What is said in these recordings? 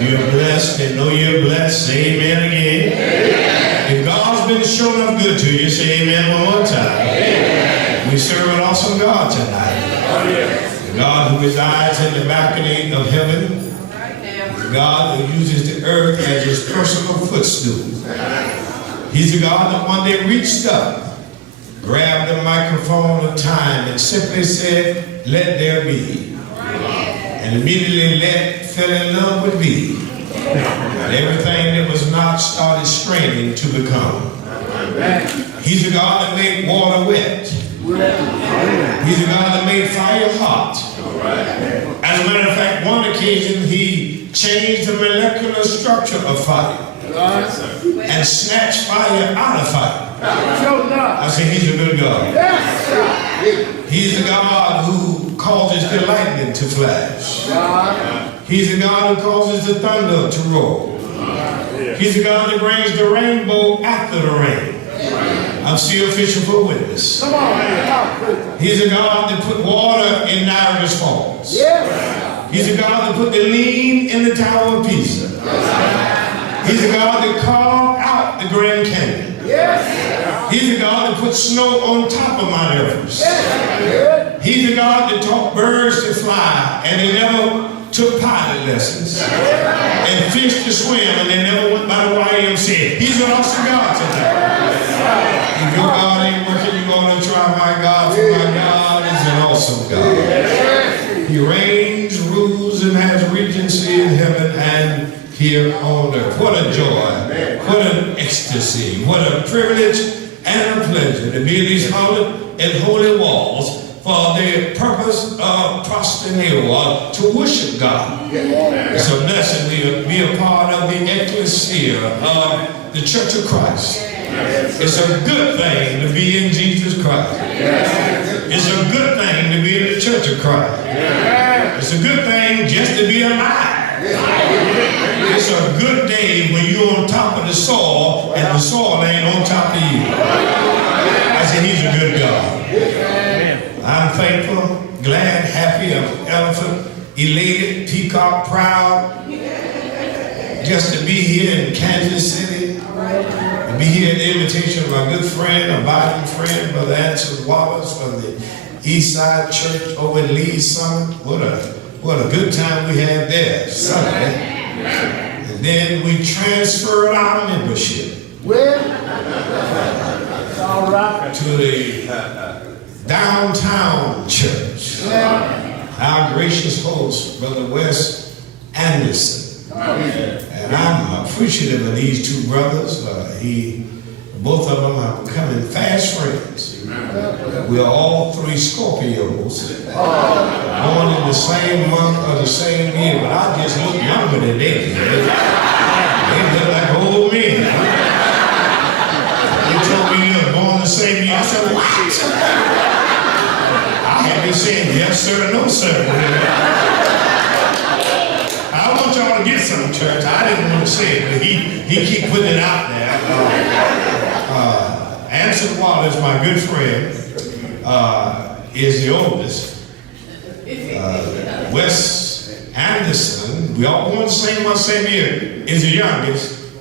If you're blessed and know you're blessed, say amen again. Amen. If God's been showing up good to you, say amen one more time. Amen. We serve an awesome God tonight. Oh, yes. God who resides in the balcony of heaven. God who uses the earth as his personal footstool. He's a God that one day reached up, grabbed the microphone of time and simply said, let there be. And immediately fell in love with me. And everything that was not started straining to become. He's a God that made water wet. He's a God that made fire hot. As a matter of fact, one occasion he changed the molecular structure of fire and snatched fire out of fire. I say he's a good God. He's a God who causes the lightning to flash. He's a God who causes the thunder to roll. He's a God that brings the rainbow after the rain. I'm still fishing for a witness. He's a God that put water in Niagara Falls. He's a God that put the lean in the Tower of Pisa. He's a God that carved out the Grand Canyon. He's a God that put snow on top of Mount Everest. He's a God that taught birds to fly and they never took pilot lessons. And fish to swim and they never went by the YMCA. He's an awesome God tonight. If your God ain't working, you're going to try my God, for my God is an awesome God. He reigns, rules, and has regency in heaven and here on earth. What a joy, what an ecstasy, what a privilege and a pleasure to be in these holy walls for the purpose of prostineo, to worship God. It's a blessing to be a part of the ecclesia of the Church of Christ. It's a good thing to be in Jesus Christ. It's a good thing to be in the Church of Christ. It's a good thing just to be alive. It's a good day when you're on top of the soil and the soil ain't on top of you. I said he's a good God. I'm thankful, glad, happy, I'm elephant, elated, peacock, proud, just to be here in Kansas City, to be here at the invitation of my good friend, abiding friend, Brother Anson Wallace from the East Side Church over in Lee's Summit. What a good time we had there Sunday. And then we transferred our membership to the downtown church. Our gracious host, Brother Wes Anderson. And I'm appreciative of these two brothers. Both of them are becoming fast friends. We're all three Scorpios, born in the same month of the same year, but I just look younger than they did. They look like old men. They told me you were born the same year. I said, what? I had been saying yes sir, no sir. I want y'all to get some, church. I didn't want to say it, but he keep putting it out there. Anson Wallace, my good friend, is the oldest. Wes Anderson, we all born the same month, same year, is the youngest.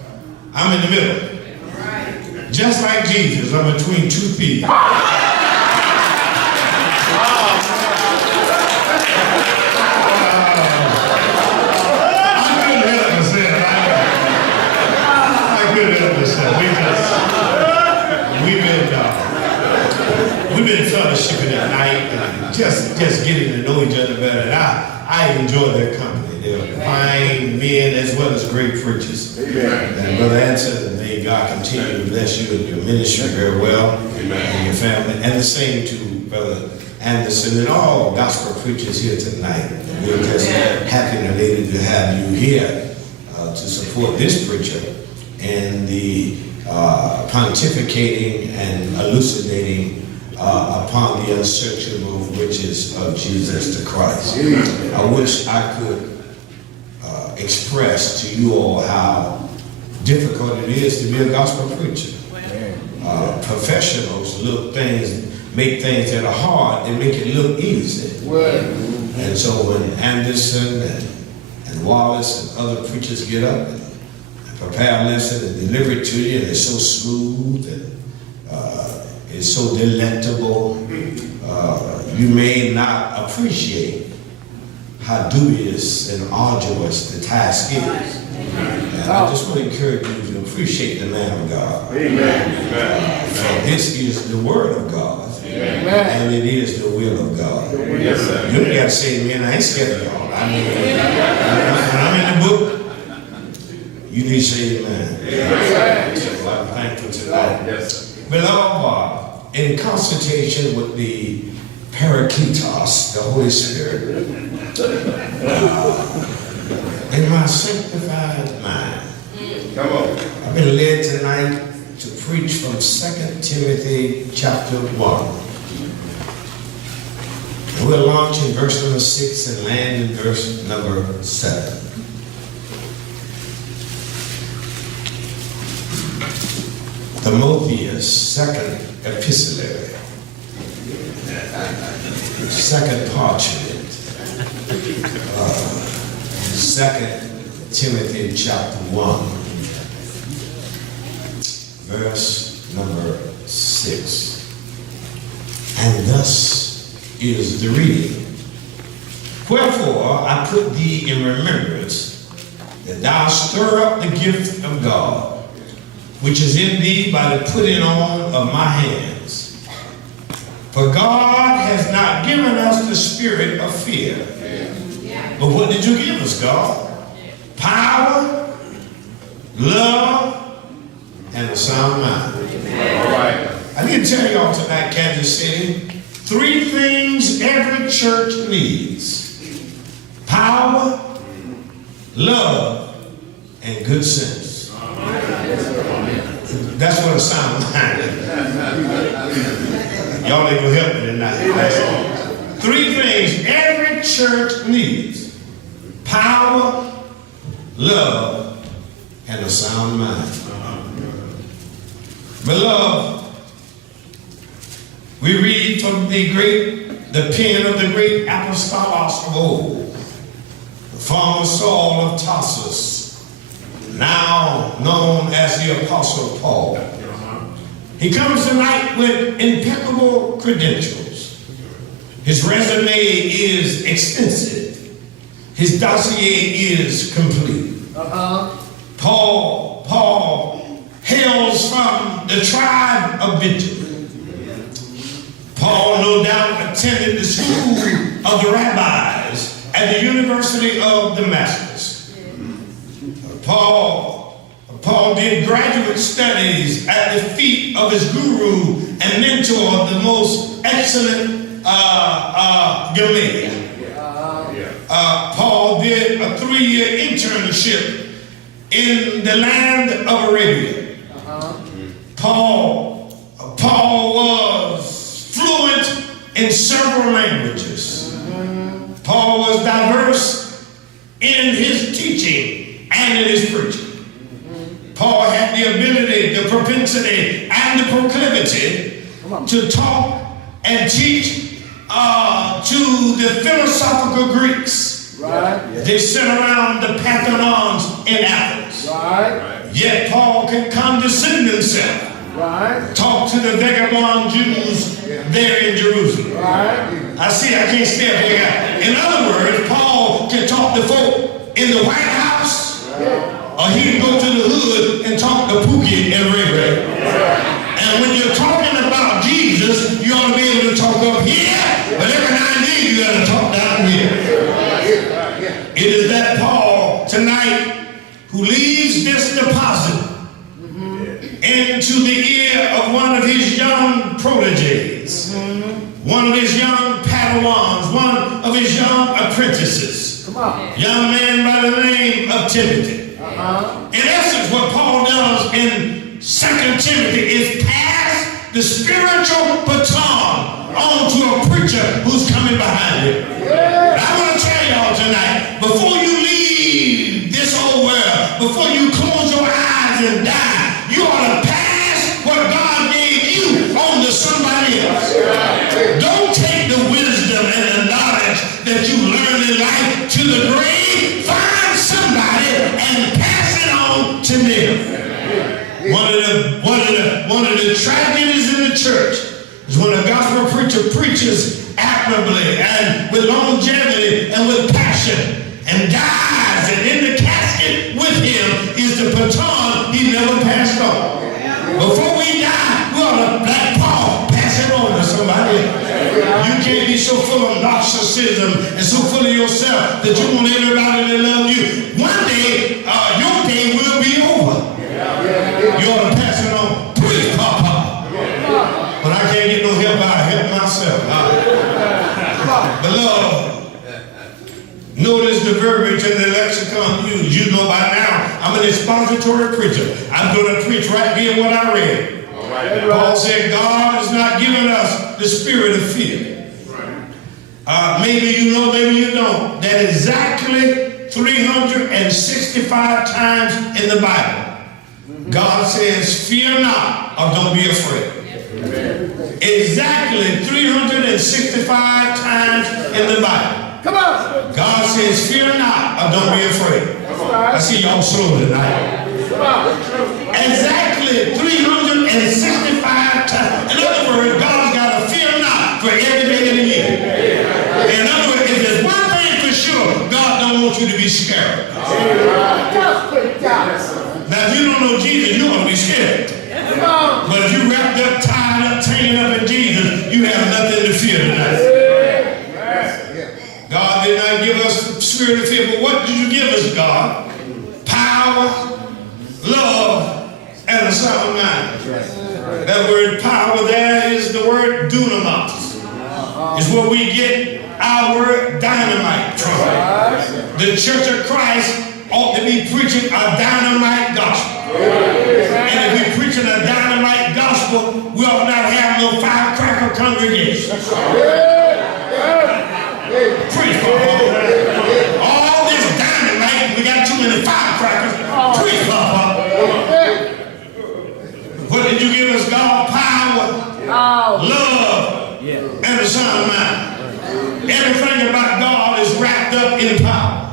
I'm in the middle. Just like Jesus, I'm between two people. We've been fellowshipping at night and just getting to know each other better. And I enjoy their company. They're fine men as well as great preachers. And Brother Anson, may God continue to bless you and your ministry very well. And your family. And the same to Brother Anderson and all gospel preachers here tonight. We're just happy and elated to have you here to support this preacher and the pontificating and elucidating upon the unsearchable riches of Jesus the Christ. I wish I could express to you all how difficult it is to be a gospel preacher. Professionals make things that are hard and make it look easy. And so when Anderson and Wallace and other preachers get up and prepare a lesson and deliver it to you, and it's so smooth and it's so delectable. You may not appreciate how dubious and arduous the task is. And I just want to encourage you to appreciate the man of God. Amen. For this is the word of God. Amen. And it is the will of God. Yes, sir. You don't got to say amen. I ain't scared of y'all. I mean, when I'm in the book, you need to say amen. Amen. So I'm thankful tonight. Yes, sir. Beloved, in consultation with the Paracletos, the Holy Spirit, in my sanctified mind, Come on. I've been led tonight to preach from 2 Timothy chapter 1. We'll launch in verse number 6 and land in verse number 7. Timotheus, second epistolary, second parchment, 2 Timothy chapter 1, verse number 6. And thus is the reading. Wherefore I put thee in remembrance that thou stir up the gift of God, which is in thee by the putting on of my hands. For God has not given us the spirit of fear. But what did you give us, God? Power, love, and a sound mind. All right. I need to tell y'all tonight, Kansas City, 3 things every church needs: power, love, and good sense. That's what a sound mind is. Y'all ain't gonna help me tonight. 3 things every church needs: power, love, and a sound mind. Beloved, we read from the pen of the great apostolos of old, the former Saul of Tarsus, now known as the Apostle Paul. He comes tonight with impeccable credentials. His resume is extensive. His dossier is complete. Paul hails from the tribe of Benjamin. Paul no doubt attended the school of the rabbis at the University of Damascus. Paul did graduate studies at the feet of his guru and mentor, the most excellent Gamaliel. Paul did a 3-year internship in the land of Arabia. Paul was fluent in several languages. Paul was diverse in his teaching and in his preaching. Paul had the ability, the propensity, and the proclivity to talk and teach to the philosophical Greeks. Right. They sit around the Parthenons in Athens. Right. Yet Paul can condescend himself. Right. Talk to the vagabond Jews there in Jerusalem. Right. I can't stay up here. In other words, Paul can talk to folk in the White House, or he can go to the hood and talk to Pookie and Ray Ray. And when you're talking about Jesus, you ought to be able to talk up here, but every now and then you got to talk down here. It is that Paul tonight who leaves this deposit into the ear of one of his young proteges, one of his young Padawans, one of his young apprentices, young man by the name of Timothy. In essence, what Paul does in 2 Timothy is pass the spiritual baton on to a preacher who's coming behind him. And I want to tell y'all tonight, before you leave this old world, before you close your eyes and die, you ought to pass what God gave you on to somebody else. Don't take the wisdom and the knowledge that you learned in life to the grave. Find preaches admirably and with longevity and with passion and dies, and in the casket with him is the baton he never passed on. Before we die, we ought to, like Paul, pass it on to somebody else. You can't be so full of narcissism and so full of yourself that you want everybody to love you. One day, your day will be over. You ought to pass it on. Preach, Papa. But I can't get no help out. I help myself. Beloved, notice the verbiage in the lexicon used. You know by now, I'm an expository preacher. I'm going to preach right here what I read. Paul said, God has not given us the spirit of fear. Maybe you know, maybe you don't. That exactly 365 times in the Bible, God says, fear not, or don't be afraid. Exactly 365 times in the Bible. Come on. God says, fear not, or don't be afraid. I see y'all slow tonight. Exactly 365 times. In other words, God's got a fear not for every day of the year. In other words, if there's one thing for sure, God don't want you to be scared. Now, if you don't know Jesus, you ought to be scared. But if you wrapped up, tied up, taken up in Jesus, you have nothing to fear tonight. God did not give us the spirit of fear, but what did you give us, God? Power, love, and a sound mind. That word power there is the word dunamis. It's where we get our word dynamite from. The Church of Christ ought to be preaching a dynamite gospel. And if we're preaching a dynamite gospel, we ought not have no firecracker congregation. Preach, Papa. All this dynamite, we got too many firecrackers. Preach, Papa. What did you give us, God? Power, love, and a sound mind. Everything about God is wrapped up in power.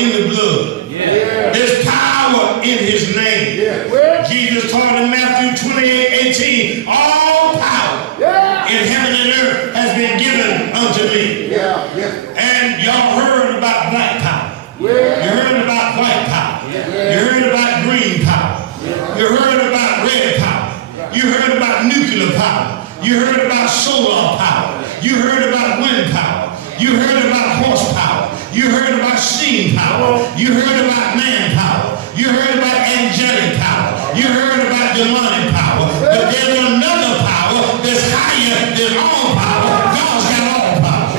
In the blood. There's power in his name. Jesus taught in Matthew 28:18, all power in heaven and earth has been given unto me. And y'all heard about black power. You heard about white power. You heard about green power. You heard about red power. You heard about nuclear power. You heard about solar power. You heard about wind power. You heard about horsepower. You heard about steam power. You heard about manpower. You heard about angelic power. You heard about demonic power. But there's another power that's higher than all power. God's got all power.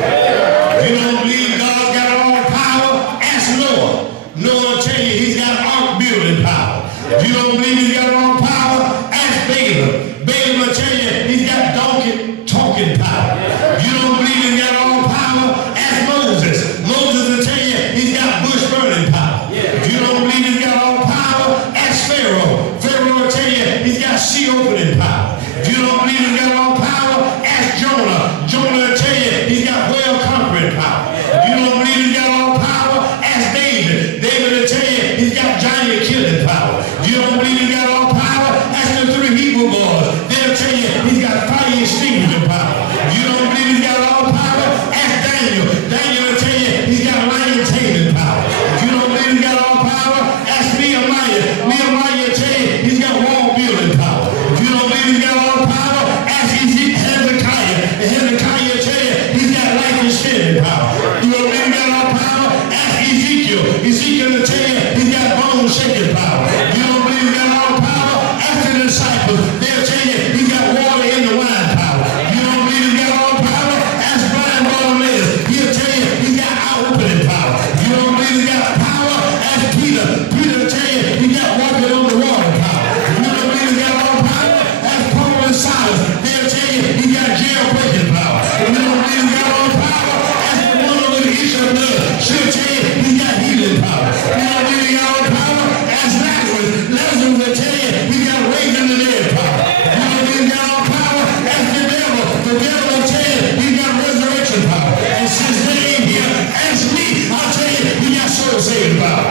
If you don't believe God's got all power, ask Noah. Noah will tell you he's got ark building power. If you don't believe he's got all power, ask Balaam. Balaam will tell you he's got donkey talking power. If you don't believe he's got all power, ask Moses. Moses will tell you he's got bush burning power. If you don't believe he's got all power, ask Pharaoh. Pharaoh will tell you he's got sea opening power. If you don't believe he's got all power, ask Jonah. Jonah will tell you he's got well conquering power. If you don't believe he's got all power, ask David. David will tell you he's got giant killing power. If you don't believe he's got all power, ask the 3 Hebrew boys. They'll tell you he's got fire extinguishing power. If you don't believe he's got all power, ask Daniel. Daniel will tell you he's got lion taming power. If you don't believe he's got all power, ask Nehemiah. Nehemiah will tell you he's got wall building power. If you don't believe he's got all power, ask Hezekiah. And Hezekiah will tell you he's got life extending power. If you don't believe he's got all power, ask Ezekiel. Ezekiel will tell you he's got bone shaking power. If you don't believe he's got all power, ask the disciples. They'll tell you he's got water in the wine power. If you don't believe he's got all power, ask Brian Bartimaeus. He'll tell you he's got eye-opening power. If you don't believe he's got power, ask Peter. Peter will tell you he's got walking on the water power. If you don't believe he's got all power, ask Paul and Silas. They'll tell you he's got jailbreaking power. If you don't believe he's got all power, ask the woman with the issue of blood. She'll tell you he's got healing power. If you don't believe he's got all power, ask Lazarus. Lazarus will tell you he's got raising the dead power. If you don't believe he's got all power, ask the devil. The devil will tell you he's got resurrection power. And since they ain't here, ask me. I'll tell you he got soul saving power.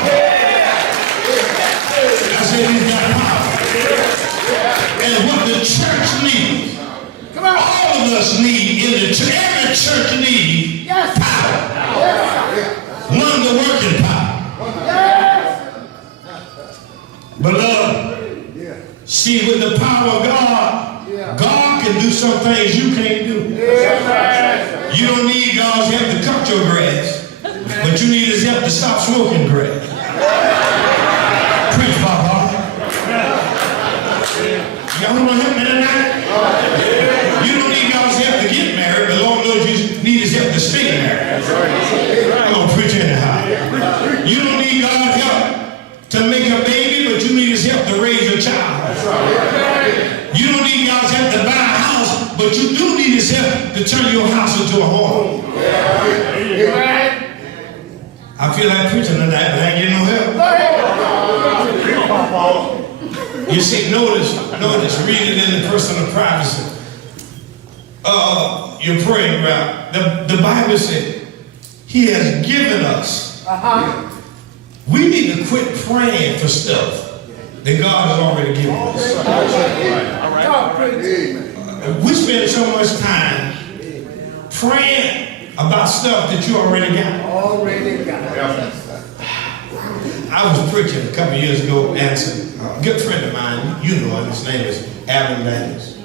I said he's got power. And what the church needs, all of us need in the church needs Yes. power. One, the working power. Yes. Beloved, Yeah. see, with the power of God, Yeah. God can do some things you can't do. Yes. You don't need God's help to cut your grass, but you need His help to stop smoking grass. Preach, Papa. Y'all want to help me tonight? You don't need God's help to get married, but Lord knows you need His help to stay married. I'm going to preach anyhow. You don't need God's help to make a baby, but you need His help to raise a child. You don't need God's help to buy a house, but you do need His help to turn your house into a home. I feel like preaching tonight, but I ain't getting no help. You see, notice, read it in the personal privacy. Your praying ground. The Bible said He has given us. We need to quit praying for stuff that God has already given us. We spend so much time praying about stuff that you already got. I was preaching a couple years ago, and a good friend of mine, you know him, his name is Alan Daniels.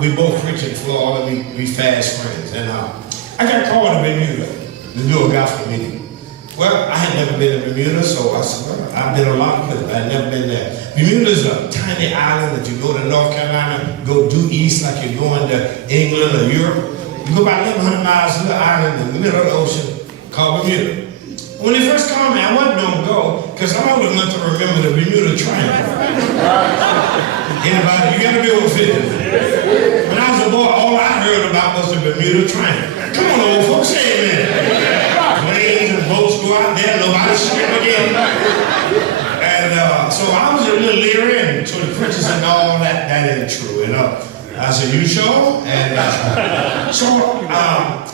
We both preach in Florida, we fast friends. And I got called to Bermuda to do a gospel meeting. Well, I had never been to Bermuda, so I said, well, I've been a lot of places, but I've never been there. Bermuda is a tiny island that you go to North Carolina, go due east like you're going to England or Europe. You go about 1,100 miles to the island in the middle of the ocean called Bermuda. When they first called me, I wasn't going to go because I'm old enough to remember the Bermuda Triangle. Anybody, you got to be over 50. When I was a boy, all I heard about was the Bermuda Triangle. Come on, old folks, say amen. Planes and boats go out there, nobody swim again. And so I was a little leery, and so the preacher said, no, that ain't true, you know. I said, you sure? And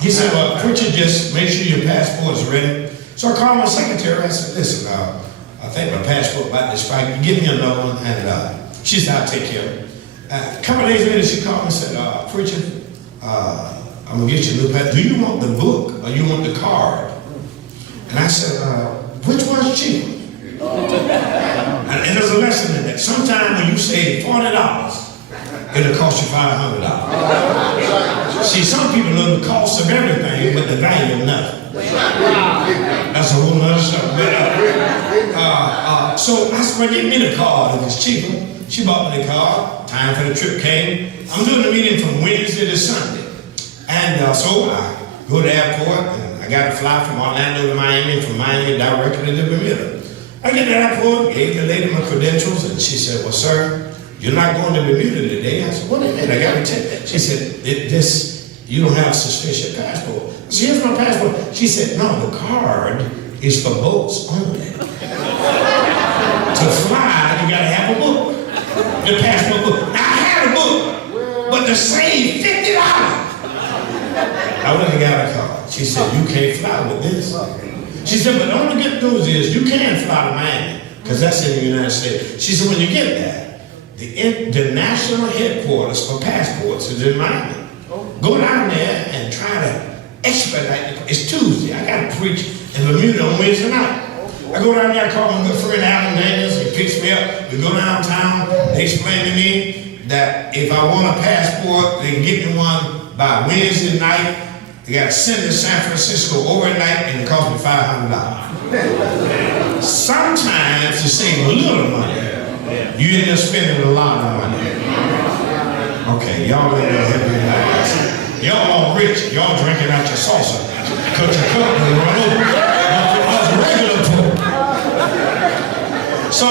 he said, well, preacher, just make sure your passport is ready. So I called my secretary. I said, listen, I think my passport might expire. Give me another one. And she said, I'll take care of it. A couple of days later, she called me and said, preacher, I'm going to get you a new passport. Do you want the book or you want the card? And I said, which one's cheaper? And there's a lesson in that. Sometimes when you save $40, it'll cost you $500. See, some people know the cost of everything, but the value of nothing. That's a whole other subject. So I said, well, give me the card if it's cheaper. She bought me the card. Time for the trip came. I'm doing the meeting from Wednesday to Sunday. And so I go to the airport, and I got a flight from Orlando to Miami, from Miami directly to Bermuda. I get to the airport, gave the lady my credentials, and she said, well, sir, you're not going to Bermuda today. I said, what is that? I got to tell you. She said, you don't have a sufficient passport. So here's my passport. She said, no, the card is for boats only. To fly, you got to have a book. The passport book. Now, I had a book, but to save $50, I wouldn't have got a card. She said, you can't fly with this. She said, but the only good news is you can fly to Miami, because that's in the United States. She said, when you get there, the national headquarters for passports is in Miami. Go down there and try to expedite it. It's Tuesday. I got to preach in Bermuda on Wednesday night. I go down there, I call my good friend Alan Daniels. He picks me up. We go downtown. They explain to me that if I want a passport, they can get me one by Wednesday night. They got to send it to San Francisco overnight, and it cost me $500. Sometimes to save a little money, you end up spending a lot of money. Okay, y'all ain't gonna help me tonight. Y'all all rich. Y'all drinking out your saucer. Cut your cup and run over. That's regular folk. So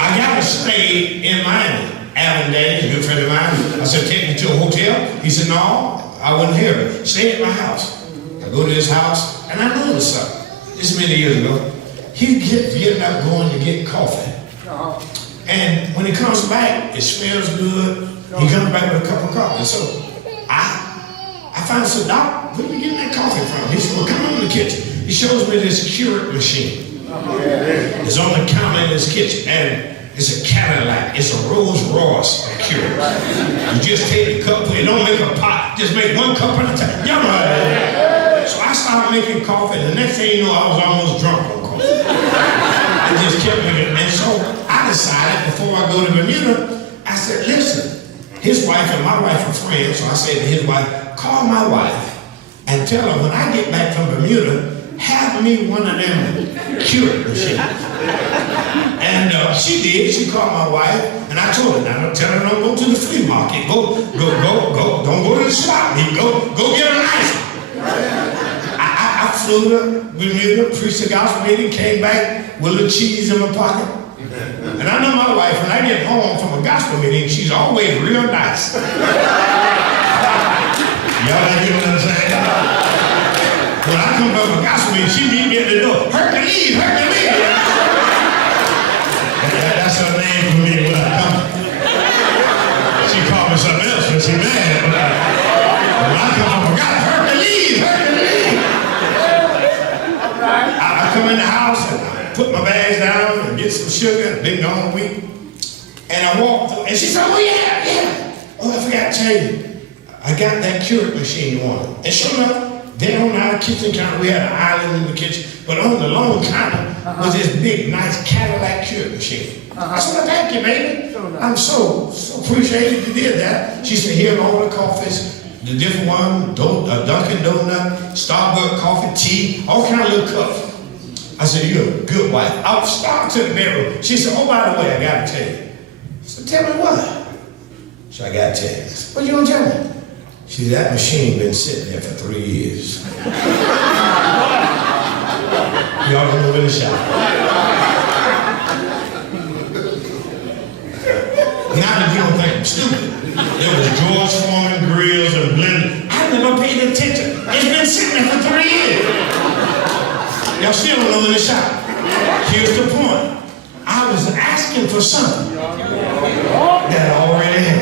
I got to stay in Miami. Alan Daniels, a good friend of mine. I said, take me to a hotel. He said, no, I wouldn't hear it. Stay at my house. I go to his house, and I noticed something. This many years ago. He getting up going to get coffee. And when he comes back, it smells good. He comes back with a cup of coffee. So I finally said, Doc, where are you getting that coffee from? He said, well, come in the kitchen. He shows me this Keurig machine. It's on the counter in his kitchen. And it's a Cadillac. It's a Rolls Royce Keurig. You just take the cup, it don't make a pot. just make one cup at a time. Y'all know how that is. So I started making coffee, and the next thing you know, I was almost drunk on coffee. I just kept making it. And so I decided before I go to Bermuda, I said, listen, his wife and my wife are friends, so I said to his wife, call my wife and tell her when I get back from Bermuda, have me one of them Keurig machines. And she did. She called my wife, and I told her, now tell her don't go to the flea market. Go. Don't go to the swap meet. Go get a nice one. I flew to Bermuda, preached the gospel meeting, came back with a little cheese in my pocket. And I know my wife, when I get home from a gospel meeting, she's always real nice. Y'all like what I'm saying? When I come from a gospel meeting, she meet me at the door. Hercules! That's her name for me when I come. She called me something else when she mad. When I come from a gospel, Hercules! I come in the house and I put my bags down and get some sugar. Been gone a week. And I walked through, and she said, oh yeah. Oh, I forgot to tell you. I got that Keurig machine you wanted. And sure enough, then on our kitchen counter, we had an island in the kitchen, but on the long counter was this big, nice Cadillac Keurig machine. I said, thank you, baby. I'm so appreciative you did that. She said, here are all the coffees, the different one, Dunkin' Donut, Starbucks coffee, tea, all kind of little cups. I said, you're a good wife. I stopped to the bedroom. She said, oh, by the way, I got to tell you. I said, tell me what? So I got to tell you. I said, what you going to tell me? She said, that machine been sitting there for 3 years. Y'all don't know where to shop. Not that you don't think I'm stupid. There was George Foreman grills and blenders. I never paid attention. It's been sitting there for 3 years. Y'all still don't know where to shop. Here's the point. I was asking for something that I already had.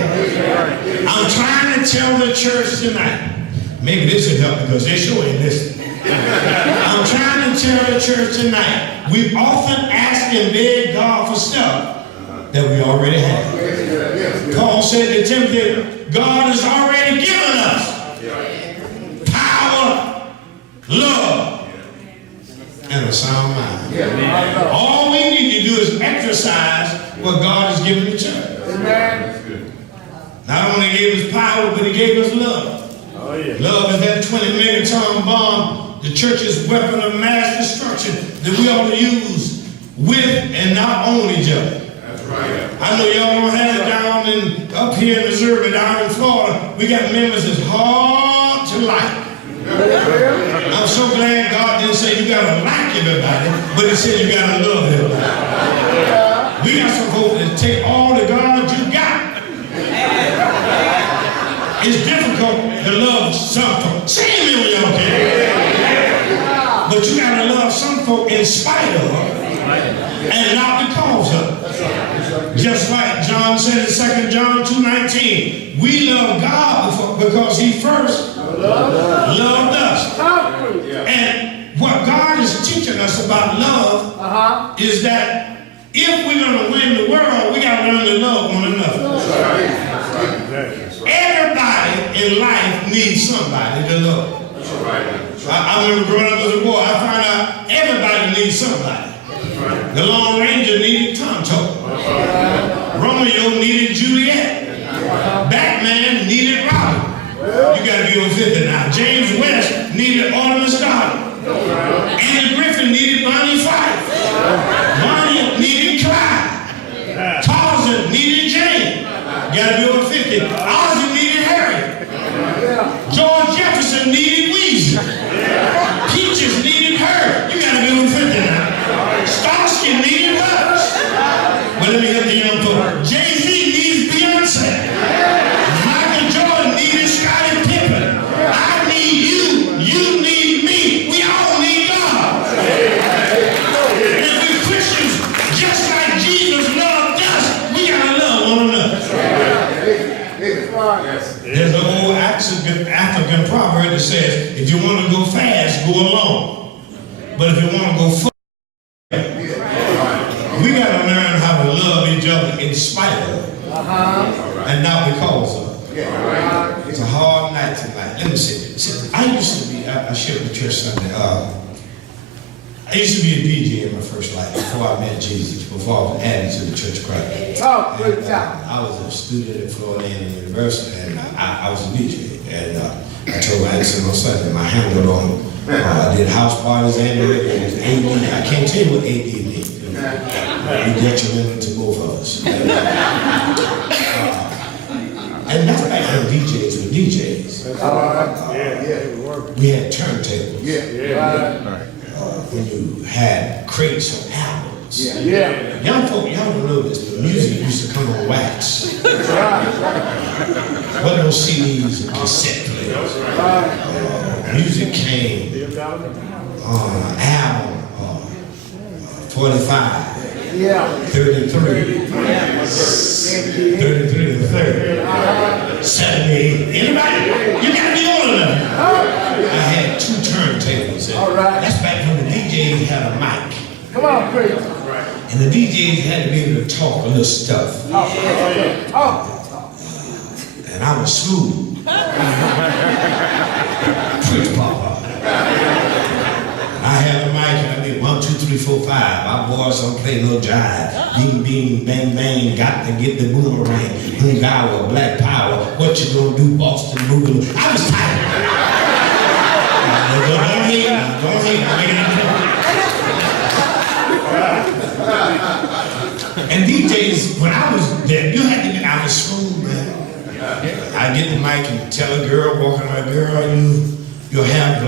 I'm trying to tell the church tonight. Maybe this will help because they sure ain't listening. I'm trying to tell the church tonight. We often ask and beg God for stuff that we already have. Paul said to Timothy, God has already given us power, love, and a sound mind. All we need to do is exercise what God has given the church. Not only gave us power, but he gave us love. Oh, yeah. Love is that 20 megaton bomb, the church's weapon of mass destruction that we ought to use with and not on each other. That's right. I know y'all don't have it down up here in Missouri, down in Florida. We got members that's hard to like. I'm so glad God didn't say you gotta like everybody, but he said you gotta love everybody. We got some folks that take all the God you got. It's difficult to love some folk. Say it when y'all can. But you gotta love some folk in spite of and not because of. Just like John said in 2 John 2:19, we love God because he first loved us. And what God is teaching us about love is that if we're going to win the world, we got to learn to love one another. Everybody in life needs somebody to love. I remember growing up as a boy, I found out everybody needs somebody. The Lone Ranger needed Tonto. Romeo needed Juliet. Batman needed Robin. You got to be over 50 now. James West needed Artemis Gordon. Andy Griffin needed Bonnie Fife. Bonnie needed Clyde. Tarzan needed Jane. Got to be over 50. Ozzy needed Harry. George Jefferson needed Weezy. Peaches needed her. You got to be over 50 now. Starsky needed Bugs. Well, let me get the young folk. Jay-Z needs Beyonce. Michael Jordan needed Scottie Pippen. I need you. You need me. We all need God. And if we're Christians, just like Jesus loved us, we got to love one another. There's an old African proverb that says, if you want to go fast, go alone. But if you want to go far, we got to learn how to love each other in spite of and not because of. It's a hard night tonight. let me say, I used to be, I shared with church Sunday, I used to be a DJ in my first life before I met Jesus, before I was added to the Church of Christ. Talk, And, good job. I was a student at Florida University, and I was a DJ. And I told Anderson on Sunday, my handle on, I did house parties and it was AD. I can't tell you what AD means. Be detrimental to both of us. And that's back when DJs were DJs. We had turntables. When you had crates of albums. Young folk, y'all don't know this, but music used to come on wax. Wasn't no CDs and cassette players. Music came on an album, 45, 33, 33 to 30, 78. Anybody? You gotta be old enough. I had 2 turntables. That's back when the DJs had a mic. Come on, preacher. And the DJs had to be able to talk a little stuff. And I was smooth. Preach, Papa. I had a mic and I did 1, 2, 3, 4, 5. My boys don't play no jive. Bing, bing, bang, bang. Got to get the boomerang. Hung hour, black power. What you gonna do, Boston Boogaloo? I was tired. Don't hate me. Don't hate me. And DJs, when I was there, you had to be out of school, man. I get the mic and tell a girl walking like, girl, you have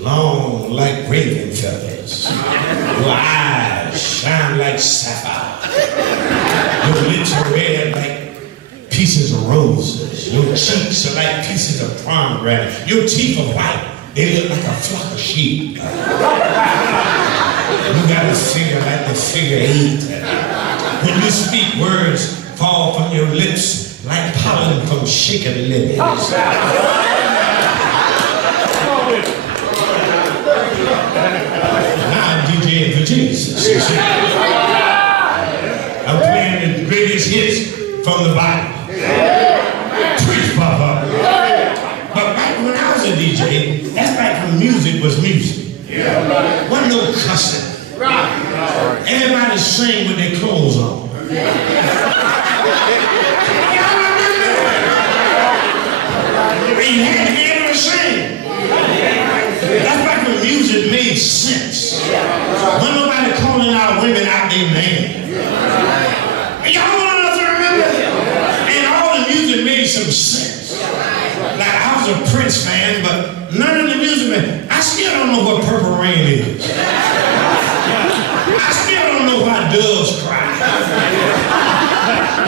long, like raven feathers. Your eyes shine like sapphire. Your lips are red like pieces of roses. Your cheeks are like pieces of pomegranate. Your teeth are white. They look like a flock of sheep. You got a figure like the figure 8. When you speak, words fall from your lips like pollen from shaken lilies. Now I'm DJing for Jesus. I'm playing the greatest hits from the Bible. Preach, Papa. But back when I was a DJ, that's back when music was music. Wasn't no cussing. Everybody sang with their clothes on. And you had to be able to sing. That's back when music made sense. When nobody calling out women out their name. Y'all want enough to remember? And all the music made some sense. Like I was a Prince fan, but none of the music, I still don't know what Purple Rain is. I still don't know why doves cry.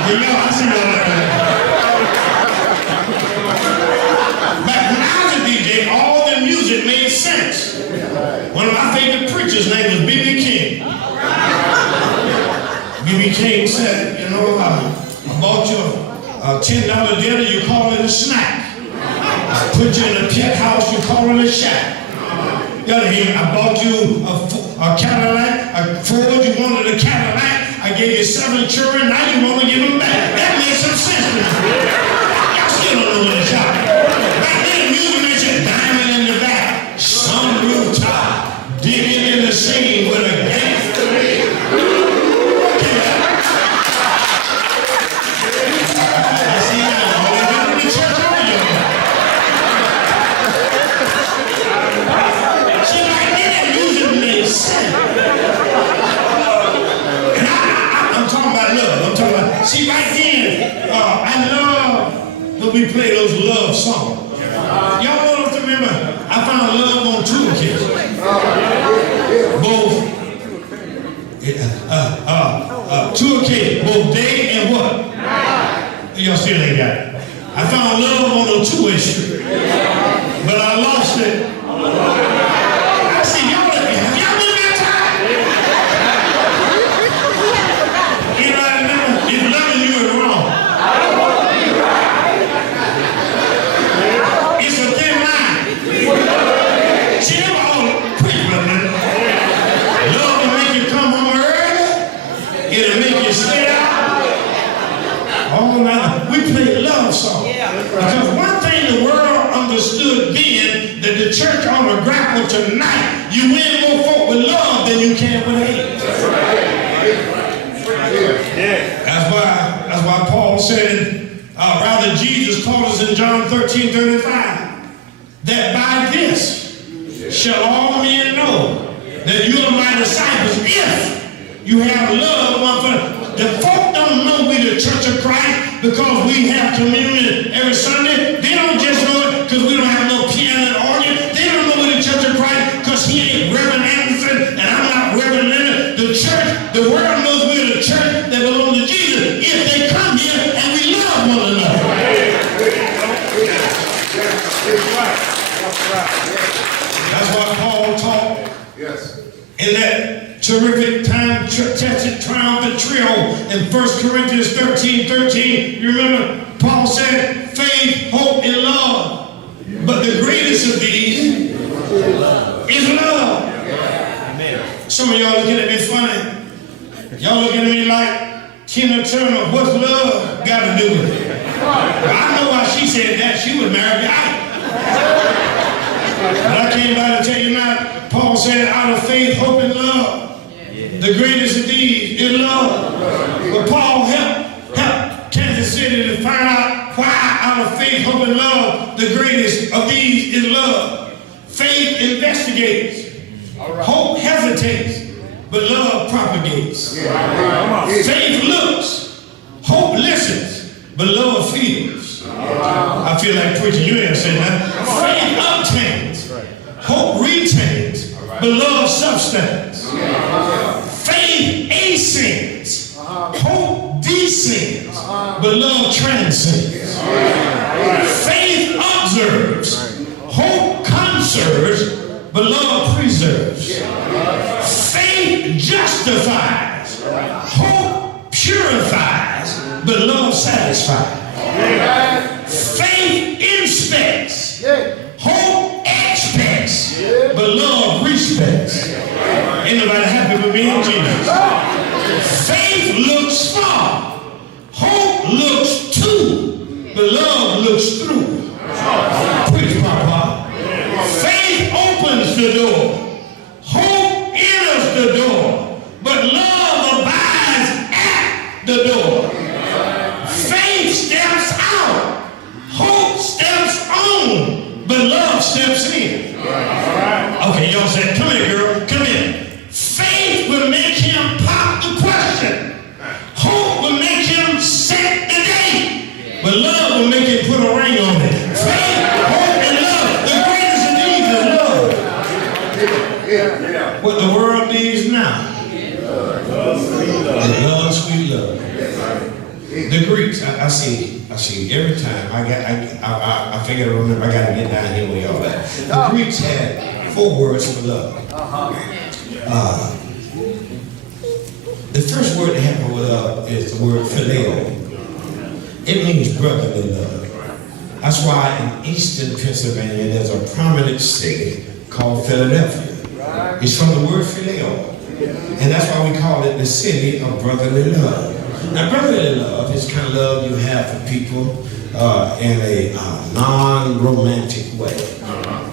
You know, I see y'all like that. Back when I was a DJ, all the music made sense. One of my favorite preachers' name was B.B. King. B.B. King said, you know, I bought you a $10 dinner, you call it a snack. I put you in a pet house, you call it a shack. You gotta hear me. I bought you a Cadillac, a Ford, you wanted a Cadillac. I gave you 7 children, now you want to give them back. That made some sense to me. Y'all still don't know what it's about. Back then, music mentioned diamond in the back, sun rooftop, digging in the scene with a gangster beat. I see y'all only got to be church over you. See, back then, that music made sense. I'm talking about love. See, back then, I love when we play those love songs. Y'all want us to remember, I found love on 2 occasions. Both, 2 occasions, both day and what? Y'all still ain't got it. I found love on a 2-way street, but I lost it. I see y'all been baptized? You know what I mean? If loving you is wrong. It's a thin line. See, them all pretty well, man. Love will make you come home early. It'll make you stay out. All night. We play love songs. Because one thing the world word tonight. You win more folk with love than you can with hate. That's why Paul said, rather Jesus told us in John 13:35, that by this shall all men know that you are my disciples if you have love one for another. The folk don't know we the Church of Christ because we have communion every Sunday. They don't just know it because we don't have no piano and organ. They don't know we the Church of Christ because he ain't Reverend Anderson and I'm not Reverend Leonard. The church, the world knows we're the church that belongs to Jesus if they come here and we love one another. That's why Paul taught in that terrific time-tested triumphant trio in 1 Corinthians 13:13. You remember Paul said, faith, hope, and love. But the greatest of these is love. Some of y'all looking at me funny. Y'all looking at me like Tina Turner. What's love got to do with it? I know why she said that. She was married to Ike. But I came by to tell you now, Paul said, out of faith, hope, and love. The greatest of these is love. But Paul helped Kansas City to find out why out of faith, hope, and love, the greatest of these is love. Faith investigates. Hope hesitates. But love propagates. Faith looks. Hope listens. But love feels. I feel like preaching. You ain't saying that. Faith obtains. Hope retains. But love substance. Faith ascends. Hope descends. But love transcends. Faith observes. Hope conserves. But love preserves. Faith justifies. Hope purifies. But love satisfies. Faith inspects. Hope expects. But love respects. Ain't nobody happy with me in Jesus. Faith looks far. Hope looks to. But love looks through. Preach, Papa. Faith opens the door. Hope enters the door. But love abides at the door. Faith steps out. Hope steps on. But love steps in. Okay, y'all said, come here, girl. Come here. Faith will make him pop the question. Hope will make him set the date. But love will make him put a ring on it. Faith, hope, and love. The greatest of these is love. What the world needs now is love, sweet love. The Greeks, I see every time I figure to remember I gotta get down here where y'all at. The Greeks had 4 words for love. The first word they have for love is the word phileo. It means brotherly love. That's why in eastern Pennsylvania there's a prominent city called Philadelphia. It's from the word phileo. And that's why we call it the city of brotherly love. Now, brotherly love is the kind of love you have for people in a non-romantic way.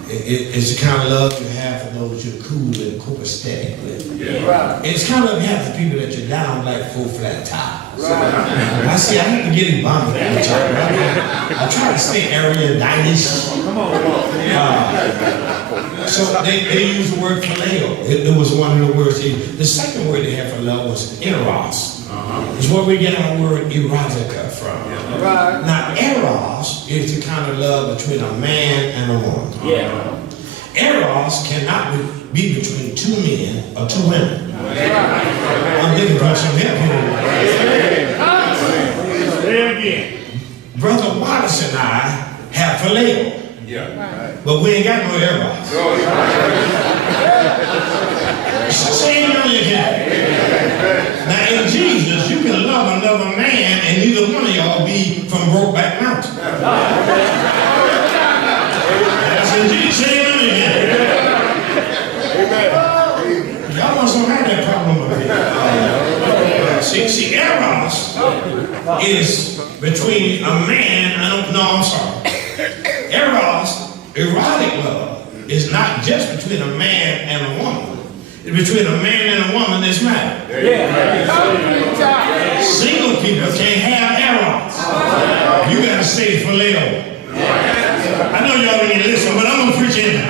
It's the kind of love you have for those you're cool and copacetic with. It's the kind of love you have for people that you're down like 4 flat tires. I see, I have to get him bombed. I try to stay erudite-ish. So they use the word phileo. It was one of the words. The second word they had for love was eros. It's where we get our word erotica from. Now, eros is the kind of love between a man and a woman. Eros cannot be between 2 men or 2 women. I'm looking for some help here. Brother Wallace and I have phileo. But we ain't got no eros. Say it on your head. Now in Jesus, you can love another man and neither one of y'all be from Brokeback Mountain. That's in Jesus. Say it on your head. Y'all must not have that problem with me. See, eros is between a man and I'm sorry. Eros, erotic love, is not just between a man and a woman. It's between a man and a woman that's married. Single people can't have eros. You got to stay for Leo. I know y'all didn't listen, but I'm going to preach it now.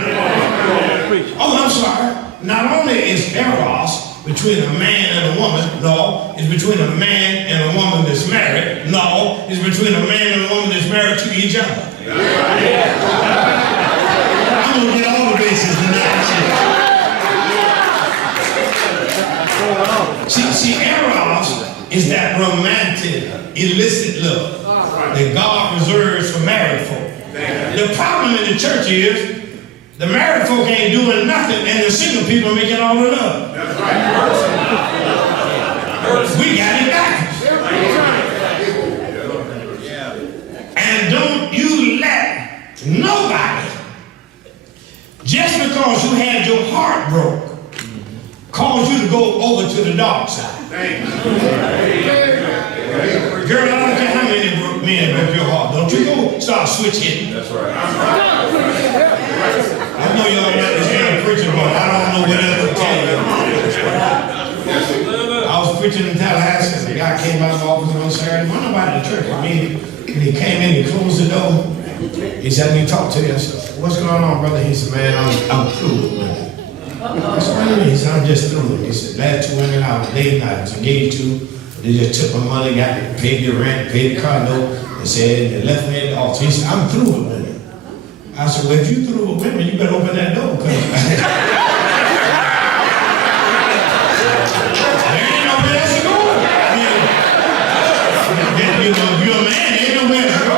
Oh, I'm sorry. Not only is eros between a man and a woman, no, it's between a man and a woman that's married, no, it's between a man and a woman that's married to each other. I'm going to get all the bases tonight. See, eros is that romantic, illicit love that God reserves for married folk. The problem in the church is the married folk ain't doing nothing and the single people making all the love. That's right. We got it backwards. And don't you let nobody, just because you had your heart broke, cause you to go over to the dark side. Girl, I don't care how many men broke your heart. Don't you go start switch hitting. That's right. I know y'all got this kind of preaching, but I don't know what else to tell you. I was preaching in Tallahassee. The guy came out of the office on Saturday. Wasn't nobody in the church. I mean, when he came in, he closed the door. He said, "Let me talk to you." I said, "What's going on, brother?" He said, "Man, I'm through with it." I said, "What do you mean?" He said, "I'm just through it." He said, "Last 2 women I was dating, I was engaged to. They just took my money, got me, paid the rent, paid the car note, and said, they left me at the altar." He said, "I'm through with women." I said, "Well, if you through with women, you better open that door, because there ain't nowhere else to go. You know, if you're a man, there ain't nowhere else to go.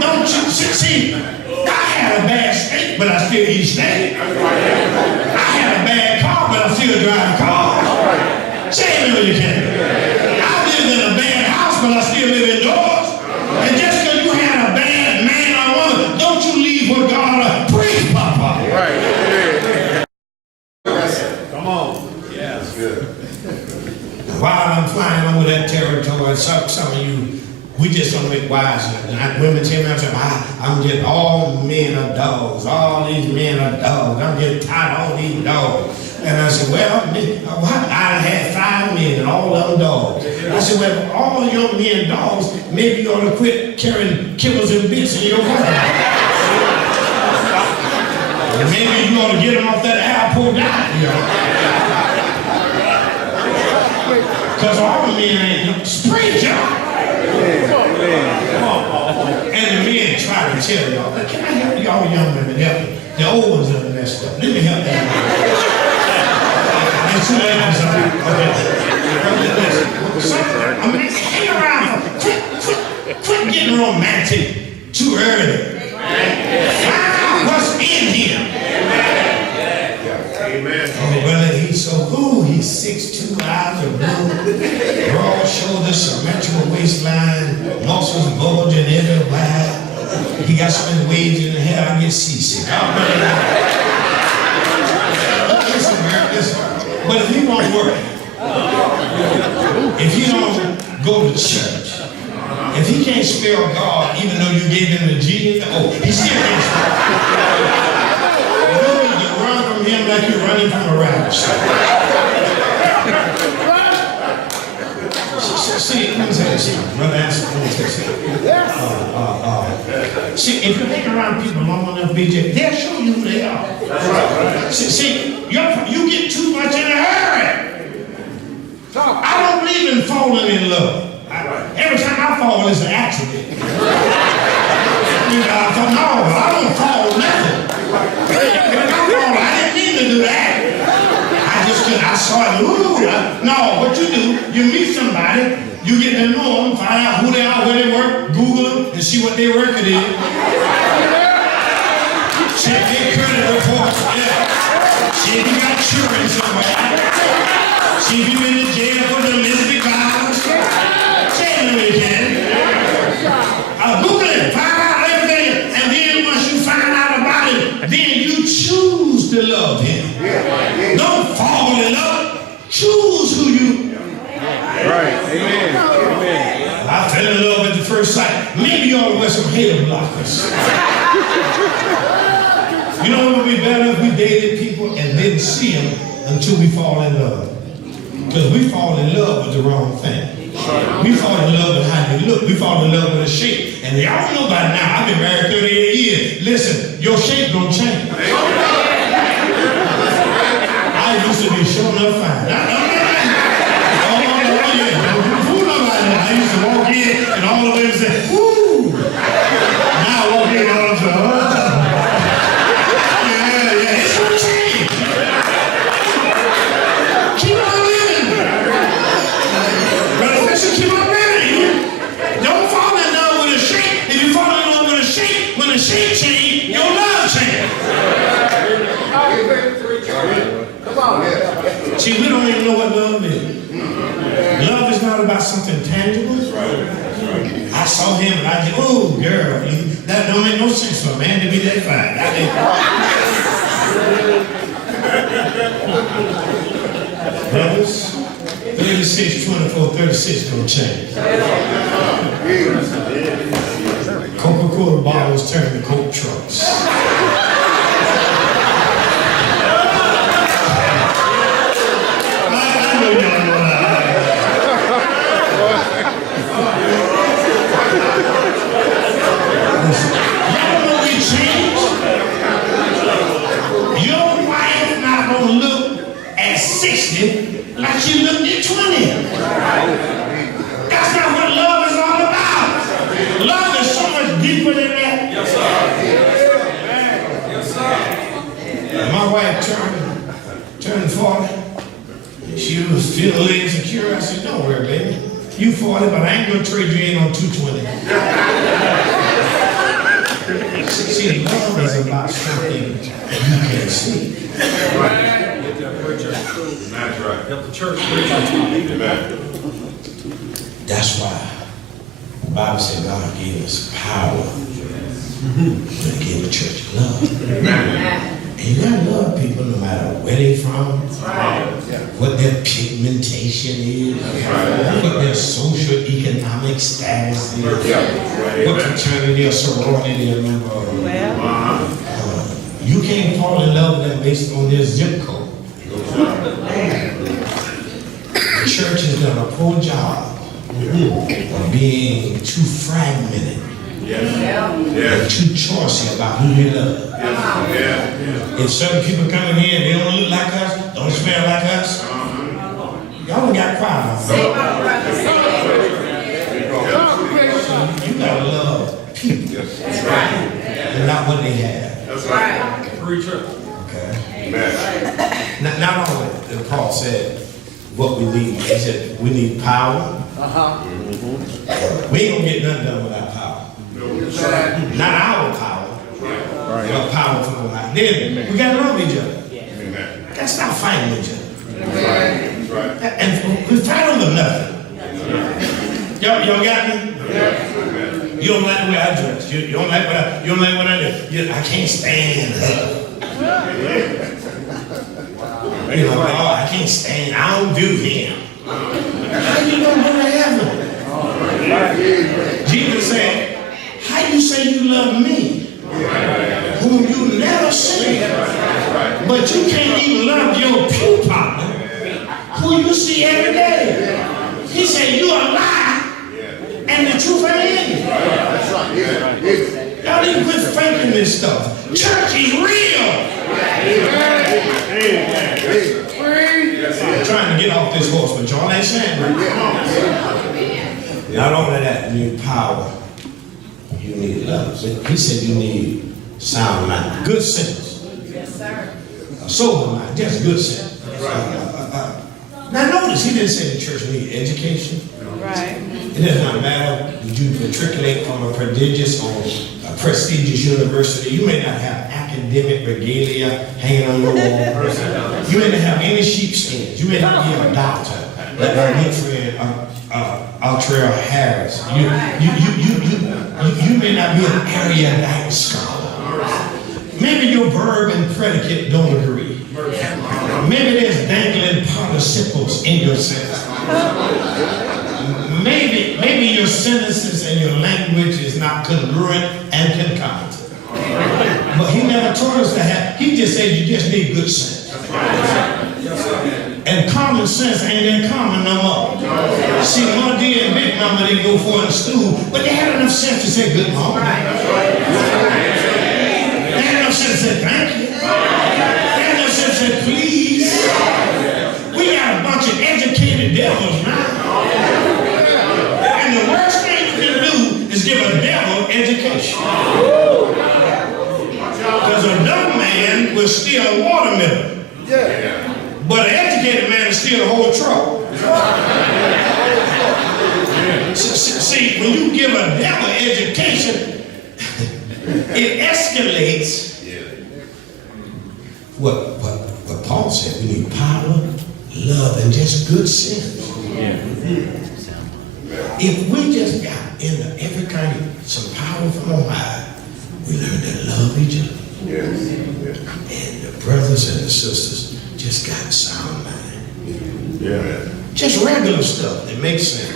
Don't you see? I had a bad steak, but I still eat steak. I had a bad car, but I still drive a car. Say it when you can. I lived in a bad house, but I still live indoors. And just because you had a bad man or woman, don't you leave what God preach, Papa. Right. Come on. Yeah, that's good. While I'm flying over that territory, some of you, we just don't make wise. And women tell me, I'm just, all men are dogs. All these men are dogs. I'm just tired of all these dogs. And I said, well, I had 5 men and all of them dogs. I said, well, all your men dogs, maybe you ought to quit carrying kibbles and bits in your car. Maybe you ought to get them off that airport diet, you know. Because all the men ain't spring job. And the men try to tell y'all, can I help y'all young women help me? The old ones are messed up. Let me help them. It's too late for something. Okay. Hang around. Quit getting romantic too early. Find out what's in him. Amen. Oh, brother, he's so cool. He's 6'2", eyes of blue, broad shoulders, symmetrical waistline, muscles bulging everywhere. He got so many waves in the hair, I get seasick. Listen, man, listen. But if he won't work, if he don't go to church, if he can't spell God, even though you gave him the G and the O, he still can't spell. You need to run from him like you're running from a rabbit. See, let me tell you something. Brother Ansel, let me tell you something. See, if you hang around people long enough, BJ, they'll show you who they are. See, you get too much in a hurry. I don't believe in falling in love. Every time I fall, it's an accident. I thought, no, I don't fall nothing. If I fall, I didn't mean to do that. I saw it, ooh. No, what you do, you meet somebody, you get to know them, find out who they are, where they work, Google them, and see what their record is. Check their credit reports, yeah. See if you got children somewhere. See if you've been in jail for domestic violence. Say it when you can. Google it, find out everything, and then once you find out about it, then you choose to love him. Don't fall in love. Choose who you. Right. Amen. Amen. I fell in love at the first sight. Maybe you ought to wear some hair blockers. know it would be better if we dated people and didn't see them until we fall in love. Because we fall in love with the wrong thing. We fall in love with how you look. We fall in love with a shape. And y'all know by now, I've been married 38 years. Listen, your shape don't change. I used to be showing up fine. I used to walk in and all the women say, woo! Now I walk in and all the time, yeah, it's gonna change. Keep on living. Brother Fisher, keep on living. Don't fall in love with a shape. If you fall in love with a shape, when the shape change, your love change. Come on. See, we don't even know what love is. Love is not about something tangible. I saw him and I said, oh, girl, that don't make no sense for a man to be that fine. Brothers, 36, 24, 36 don't change. Coca-Cola bottles turn to Coke trucks. Like she looked at 20. That's not what love is all about. Love is so much deeper than that. Yes, sir. Yes, sir. My wife turned 40. She was feeling a little insecure. I said, don't worry, baby. You 40, but I ain't gonna trade you in on 220. See, love is about something you can't see. That's right. Help the church. That's why the Bible said God gave us power. He gave the church love. And you gotta love people no matter where they from, what their pigmentation is, what their social economic status is, what fraternity or sorority they're a member of. You can't fall in love with them based on their zip code. The church has done a poor job of being too fragmented and too choosy about who they love. If certain people coming in, they don't look like us, don't smell like us, y'all got quiet. You gotta love people and not what they have. That's right. Preacher. Okay. Not only did Paul said what we need, he said we need power. We ain't gonna get nothing done without power. Not our power, but power from the light. Then we gotta love each other. Gotta stop fighting each other. And we fight over nothing. Y'all got me? You don't like the way I dress. You don't like what I do. I can't stand her. You know, oh, I can't stand, I don't do him. How you gonna go to heaven? Jesus said, how you say you love me, whom you never see, but you can't even love your pew partner, who you see every day? He said, you a lie, and the truth ain't in you. Y'all need to quit faking this stuff. Church is real. I'm trying to get off this horse, but y'all ain't saying it. Not only that, you need power, you need love. He said you need sound mind, good sense. Yes, sir. A sober mind, just good sense. Now notice, he didn't say the church needs education. Right. It does not matter that you matriculate from a prestigious or a prestigious university. You may not have academic regalia hanging on your wall. You may not have any sheepskins. You may not be a doctor, like our good friend Altrell Harris. You may not be an erudite scholar. Maybe your verb and predicate don't agree. Maybe there's dangling participles in your sentence. Maybe your sentences and your language is not congruent and concomitant. But he never taught us to have just said you just need good sense. And common sense ain't that common no more. See, Mama D and Big Mama, they go for in school, but they had enough sense to say good morning. They had enough sense to say thank you. They had enough sense to say please. We got a bunch of educated devils now. And the worst thing you can do is give a devil education. Because a dumb man will steal a watermelon. But an educated man will steal a whole truck. See, when you give a devil education, it escalates what Paul said. We need power, love, and just good sense. If we just got into every kind of some power from on high, we learn to love each other. And the brothers and the sisters just got sound mind. Just regular stuff that makes sense.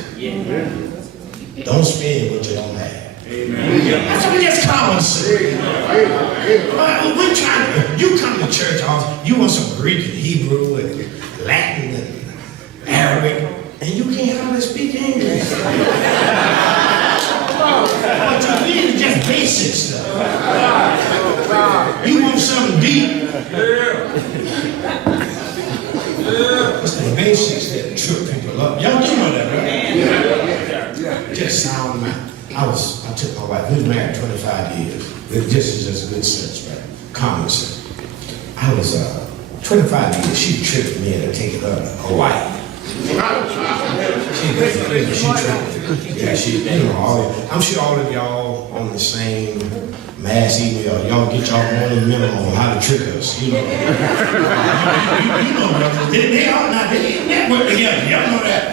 Don't spend what you don't have. That's just common sense. We're trying to, you come to church, you want some Greek and Hebrew and Latin and Arabic, and you can't hardly speak English. What you need is just basic stuff. You want something deep? It's the basics that trip people up. Y'all do know that, right? Just sound mind. I took my wife, we was married 25 years. This is just good sense, right? Common sense. I was 25 years, she tricked me into taking her to Hawaii. I'm sure all of y'all on the same mass email. Y'all get y'all morning memo on how to trick us. You know, they network together. Y'all know that.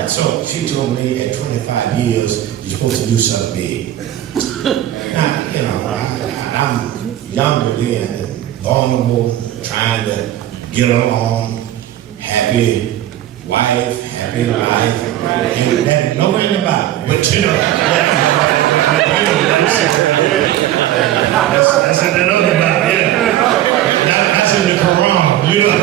And so she told me at 25 years, you're supposed to do something big. Now, I'm younger then and vulnerable, trying to get along. Happy wife, happy life, and that nowhere in the Bible, but that's in another Bible, that's in the Quran, you know.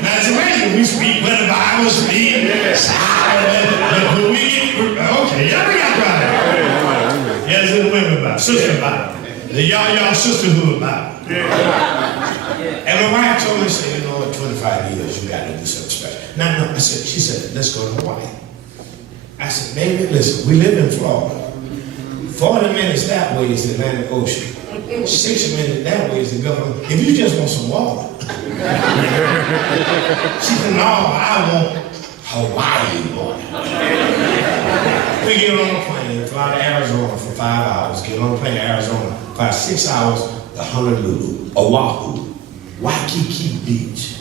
That's amazing. We speak what the Bible speaks. Okay, yeah, we got right. Yeah, it's in the women Bible, sister Bible, the y'all sisterhood Bible. And my wife told me, say, at 25 years, you got to do something special. No, she said, let's go to Hawaii. I said, baby, listen, we live in Florida. 40 minutes that way is the Atlantic Ocean. 60 minutes that way is the Gulf. If you just want some water. She said, no, I want Hawaii water. We get on a plane, fly to Arizona for 5 hours, get on a plane to Arizona, fly 6 hours to Honolulu, Oahu, Waikiki Beach.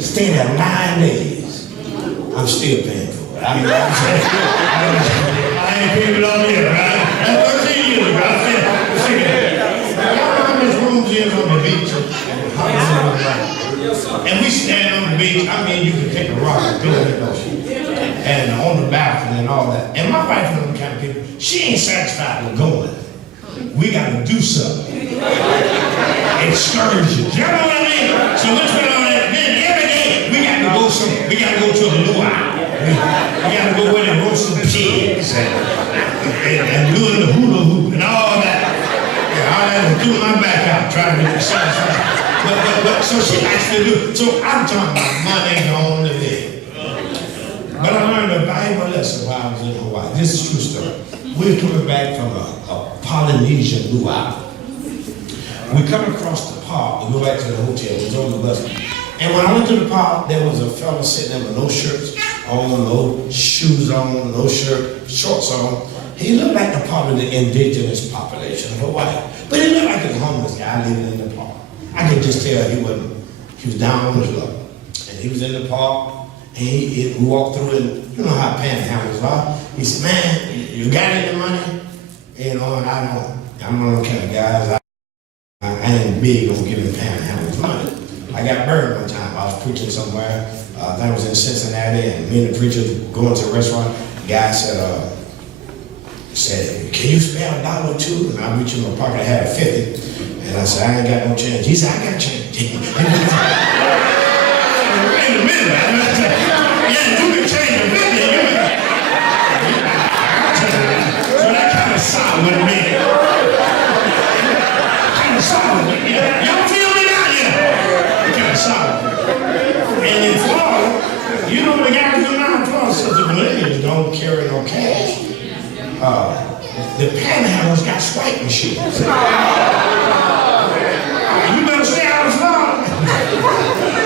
Staying there 9 days. I'm still paying for it. I ain't paying it all yet, right? That's 13 years ago. How much rooms is on the beach? And we stand on the beach. I mean, you can take a rock and throw it in the ocean. And on the balcony and all that. And my wife is one kind of people, she ain't satisfied with going. We got to do something. Excursions. You know what I mean? So let's put on that. Then every day we got to go somewhere. We got to go to the luau. We got to go where they roast some pigs and doing the hula hoop and all that. Yeah, all that and doing my back out trying to get the satisfaction. But so she likes to do. So I'm talking about money on the day. But I learned a Bible lesson while I was in Hawaii. This is true story. We were coming back from a Polynesian luau. We come across the park and go back to the hotel. It was on the bus. And when I went to the park, there was a fellow sitting there with no shirts on, no shoes on, no shirt, shorts on. He looked like a part of the indigenous population of Hawaii. But he looked like a homeless guy living in the park. I could just tell he was down on his luck. And he was in the park. And we walked through and you know how panhandlers are. He said, man, you got any money? You know, and I'm one of those kind of guys. I ain't big on giving panhandlers money. I got burned one time. I was preaching somewhere. I think it was in Cincinnati, and me and the preacher going to a restaurant. The guy said, said, can you spare $1 or $2? And I reached in my pocket, I had a 50. And I said, I ain't got no change. He said, I got change. Wait a minute. Yeah, you can change a 50. So that kind of solid with me. Kind of solid with me. Y'all feel me now? Yeah. Kind of solid. And in Florida, you know the guys do now in Florida, since the millennials don't carry no cash. The panhandlers got swipe machines. You better stay out of Florida.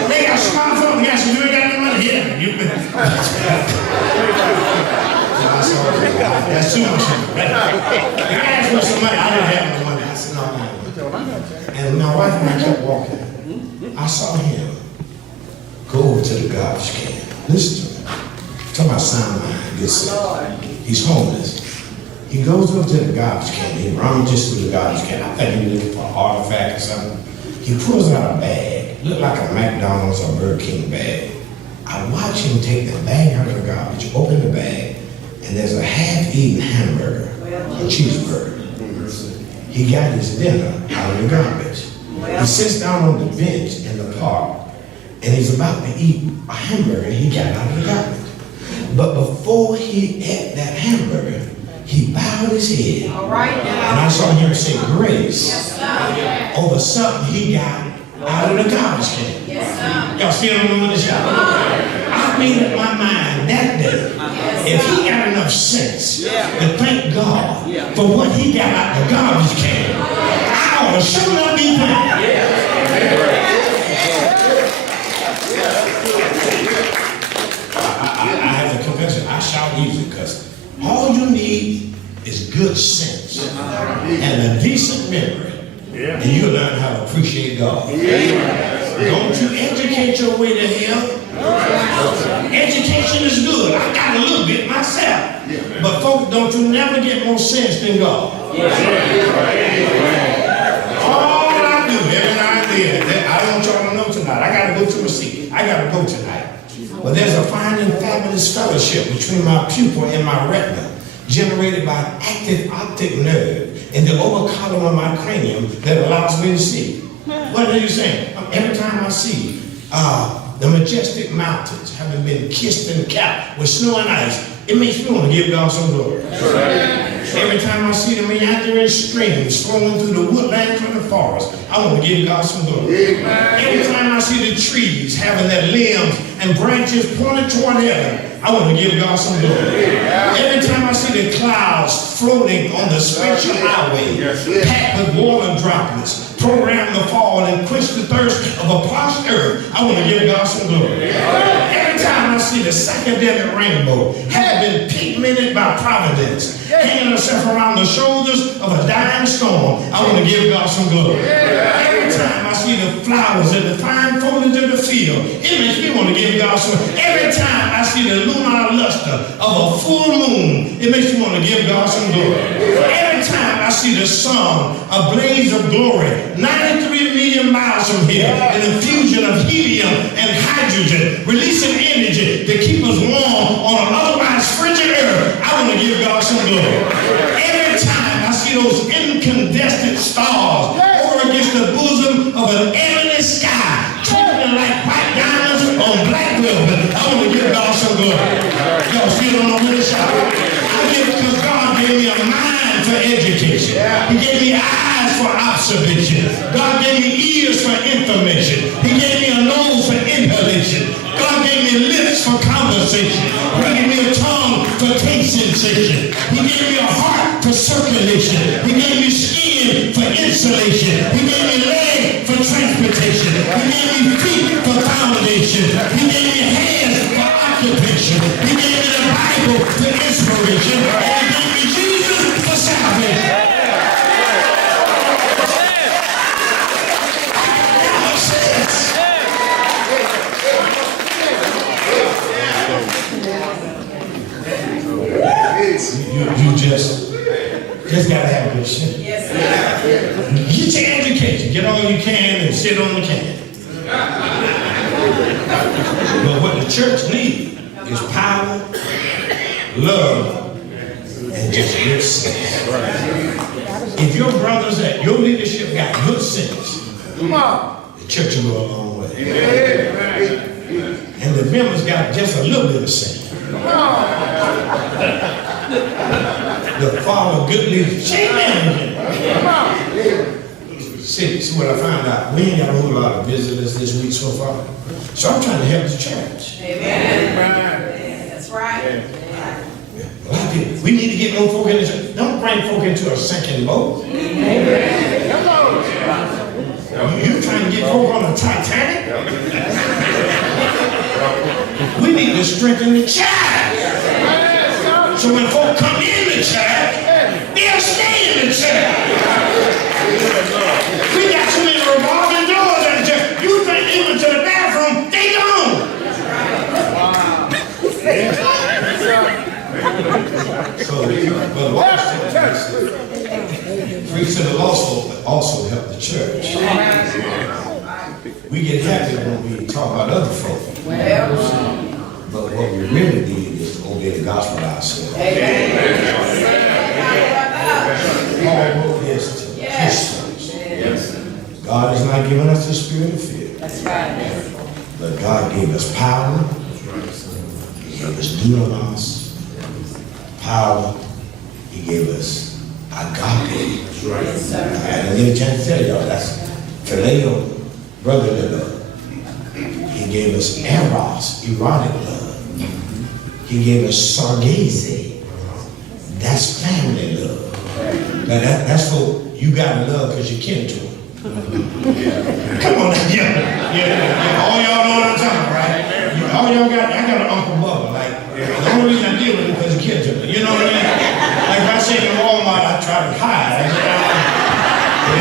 They got smartphones. Yes, you ain't got no money here. You better. That's too much. I asked for some money. I didn't have no money. I said, no. And my wife and I kept walking. I saw him go over to the garbage can. Listen to me. Talk about sound mind. Good stuff. He's homeless. He goes over to the garbage can. He rummages through the garbage can. I think he's looking for an artifact or something. He pulls out a bag. Looked like a McDonald's or Burger King bag. I watch him take the bag out of the garbage, open the bag, and there's a half-eaten hamburger, a cheeseburger. He got his dinner out of the garbage. He sits down on the bench in the park, and he's about to eat a hamburger he got out of the garbage. But before he ate that hamburger, he bowed his head. All right, now. And I saw him say grace over something he got out of the garbage can. Yes, y'all still remember this? I made up my mind that day. If he got enough sense to thank God for what he got out of the garbage can, I ought to sure not be thankful. I have to confess it. I shout easy because all you need is good sense and a decent memory, and you'll learn how to appreciate God. Don't you educate your way to hell. Education is good. I got a little bit myself. But folks, don't you never get more sense than God. All I do every now and then, I don't want y'all to know tonight. I got to go to a seat. I got to go tonight. But there's a fine and fabulous fellowship between my pupil and my retina, generated by an active optic nerve in the lower column of my cranium that allows me to see. What are you saying? Every time I see the majestic mountains having been kissed and capped with snow and ice, it makes me want to give God some glory. Every time I see the meandering streams flowing through the woodlands and the forest, I want to give God some glory. Every time I see the trees having their limbs and branches pointed toward heaven, I want to give God some glory. Every time I see the clouds floating on the spiritual highway, packed with water droplets, programmed to fall and quench the thirst of a parched earth, I want to give God some glory. Every time I see the psychedelic rainbow having been pigmented by providence, hanging herself around the shoulders of a dying storm, I want to give God some glory. Every time I see the flowers and the fine foliage of the field, it makes me want to give God some. Every time I see the lunar luster of a full moon, it makes me want to give God some glory. Every time I see the sun, a blaze of glory, 93 million miles from here, an infusion of helium and hydrogen, releasing energy to keep us warm on an otherwise frigid earth, I want to give God some glory. Every time I see those incandescent stars over against the bosom of an ebony sky, twinkling like white diamonds on black velvet, I want to give God some glory. Y'all still don't know this? I give it because God gave me a mind for education. He gave me eyes for observation. God gave me ears for information. He gave me a nose for inhalation. God gave me lips for conversation. He gave me a tongue for taste sensation. He gave me a heart for circulation. He gave me skin for insulation. He gave me legs for transportation. He gave me feet for foundation. He gave me hands for occupation. He gave me the Bible for inspiration. And he gave me Jesus for salvation. You just gotta have good shit. Yes, get your education, get all you can and sit on the can. But what the church needs is power, love, and just good sense. If your brothers at your leadership got good sense, Come on. the church will go a long way. And the members got just a little bit of sense. The follow good leadership. Amen. See what I found out? We ain't got a whole lot of visitors this week so far. So I'm trying to help the church. Amen. That's right. A lot of people, we need to get more folk in the church. Don't bring folk into a sinking boat. You trying to get folk on the Titanic? We need to strengthen the church. So when folk come in the church, they'll stay in the church. We got too many revolving doors in the church. You think they went to the bathroom, they gone. So, but preaching the gospel also help the church. We get happy when we talk about other folk. But what we really need is to obey the gospel ourselves. Paul wrote this to Christians. God has not given us the spirit of fear. That's right. But God gave us power. He gave us dunamis. Power. He gave us agape. Yes, sir. I didn't get a chance to tell y'all. That's phileo, brotherly love. He gave us eros, erotic love. He gave us sargaze. That's family love. Now that's for you gotta love because you're kin to him. Come on, yeah. All y'all know what I'm talking about, right? All y'all got, I got an Uncle Bubba. Like, the only reason I deal with him because he's kin to me. You know what I mean? Like if I see him in Walmart, I try to hide.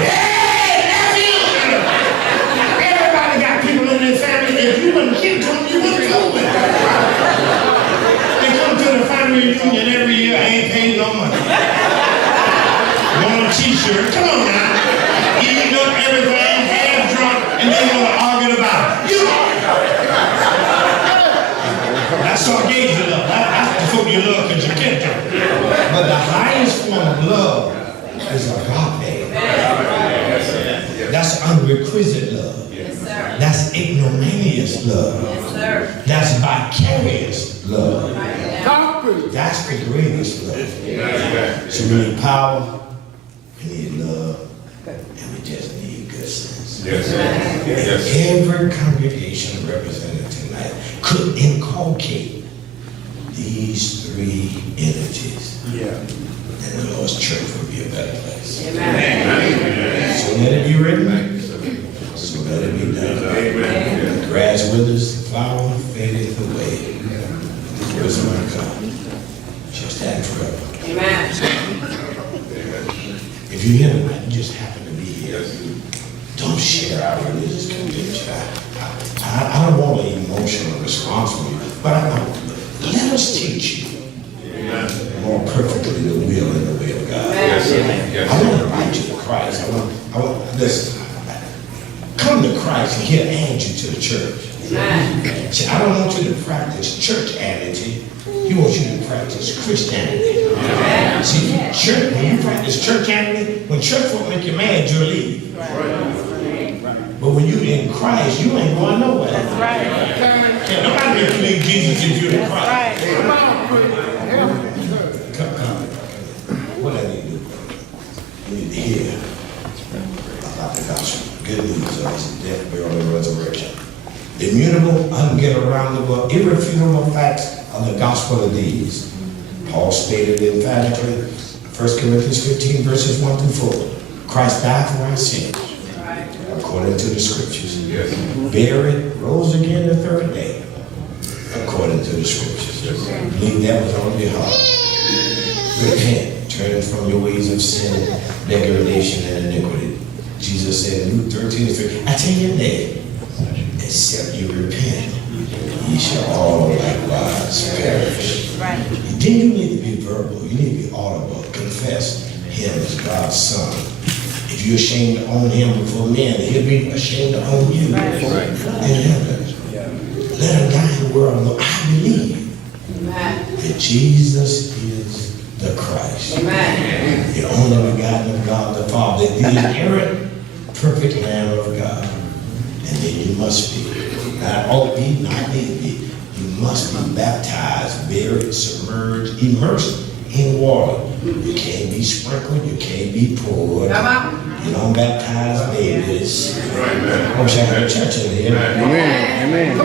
Hey, that's you! Everybody got people in their family. If you wasn't kin to them, you wouldn't do it. They come to the family reunion every year. I ain't paying no money. Want a t-shirt? Come on now. Eating up everything, half drunk, and they want to argue about it. You that's sargaze love. That's the folk you love because you can't do it. But the highest form of love is agape. That's unrequisite love. That's ignominious love. That's vicarious love. That's the greatest love. So we need power, we need love, and we just need good sense. Every congregation represented tonight could inculcate these three energies. And the Lord's church would be a better place. So let it be written. So let it be done. The grass withers, the flower fadeth away. The words of our God shall stand forever. If you're here tonight, you just happen to be here. Don't share our religious conviction. I don't want an emotional response from you, but let us teach you more perfectly the will and the way of God. I want to invite you to Christ. Listen, come to Christ and He'll add you to the church. See, I don't want you to practice churchianity. He wants you to practice Christianity. See, church, when you practice churchianity, when church folk make you mad, you'll leave. But when you're in Christ, you ain't going nowhere. That's right. Can't nobody make you leave Jesus if you're in Christ. Come. What I need to do? You need to hear about the gospel. Good news of His death, burial, and resurrection. Immutable, unget-aroundable, irrefutable facts of the gospel of these. Paul stated emphatically, 1 Corinthians 15, verses 1 through 4. Christ died for our sins, according to the scriptures. Buried, rose again the third day, according to the scriptures. Believe that with all your heart. Repent, turn from your ways of sin, degradation, and iniquity. Jesus said in Luke 13:3, I tell you today, except you repent, ye shall all likewise perish. Then you need to be verbal, you need to be audible, confess Him as God's Son. If you're ashamed to own Him before men, He'll be ashamed to own you in heaven. Let him die in the world. No, I believe that Jesus is the Christ. Amen. The only begotten of God the Father, the inherent perfect Lamb of God. And then you must be, not ought be, not need be, you must be baptized, buried, submerged, immersed in water. You can't be sprinkled, you can't be poured. Come on. You don't baptize babies. I wish I had a church in here. Amen. Amen.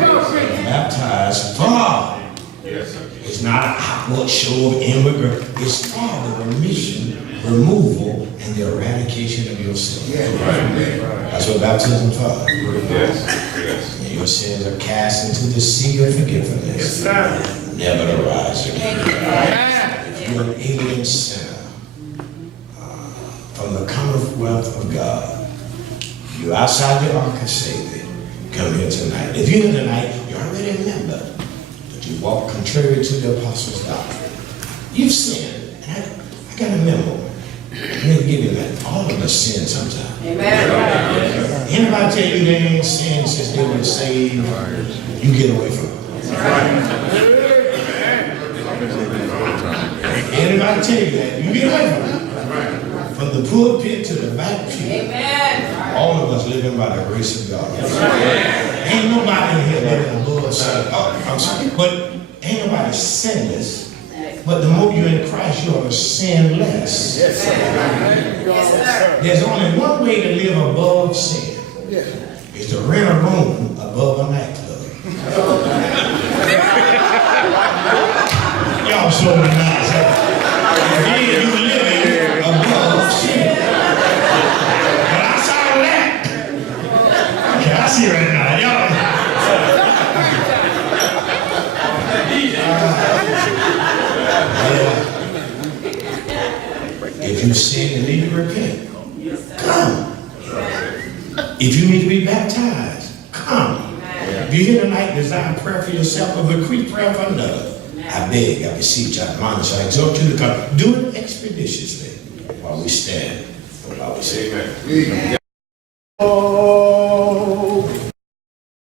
Baptized for. It's not an outward show of inward growth. It's for the remission, removal, and the eradication of your sin. That's what baptism is for. And your sins are cast into the sea of forgiveness. Never to rise again. If you're an alien sinner from the commonwealth of God, you're outside the ark of Satan, come here tonight. If you're here tonight, you already remember. You walk contrary to the apostles' doctrine. You've sinned. And I got a memo. I'm going to give you that. All of us sin sometime. Amen. Anybody tell you they ain't sinned since they were saved? You get away from them. Anybody tell you that? You get away from them. From the pulpit to the back pew. Amen. All of us living by the grace of God. Ain't nobody in here living above sin. Oh, I'm sorry. But ain't nobody sinless. But the more you're in Christ, you ought to sin less. Yes, sir. There's only one way to live above sin. Is to rent a room above a nightclub. Y'all so nice. Huh? You living above sin. But I saw that. Okay, I see right now. Y'all. If you sin and need to repent, come. If you need to be baptized, come. If you're here tonight, desire prayer for yourself or bequeath prayer for another, I beg, I beseech, I admonish, I exhort you to come. Do it expeditiously while we stand and while we say amen.